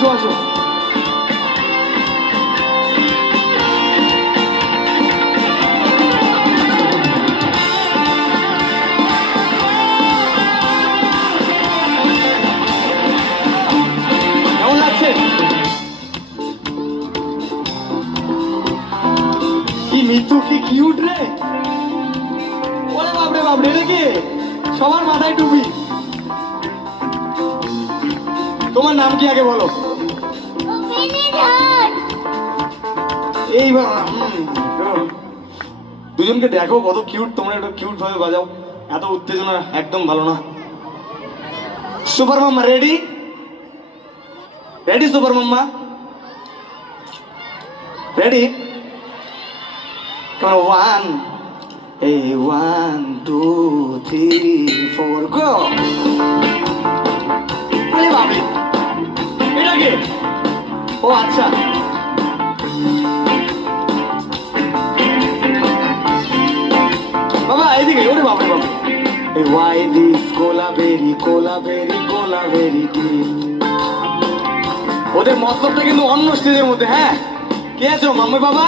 আসো আসো। কেমন লাগছে? কি মিতু, কি কিউট রে। ওরে বাপরে বাপরে, এটা কি? সবার মাথায় টুপি। তোমার নাম কি আগে বলো? এই দুজনকে দেখো কত কিউট, তোমরা একটু কিউট ভাবে বাজাও, এত উত্তেজনা একদম ভালো না। সুপার মাম্মা রেডি? রেডি সুপার মাম্মা? রেডি? ওয়ান, এই 1 2 3 4 গো। আরে বাবা, এটা কি? ও আচ্ছা, বাবা এদিকে। ওরে বাবা বাবা, এই ওয়াই দিস কোলাবেরি কোলাবেরি কোলাবেরি টি। ওদের মতলবটা কিন্তু অন্য স্টেজের মধ্যে। হ্যাঁ, কে আছো মাম্মি বাবা?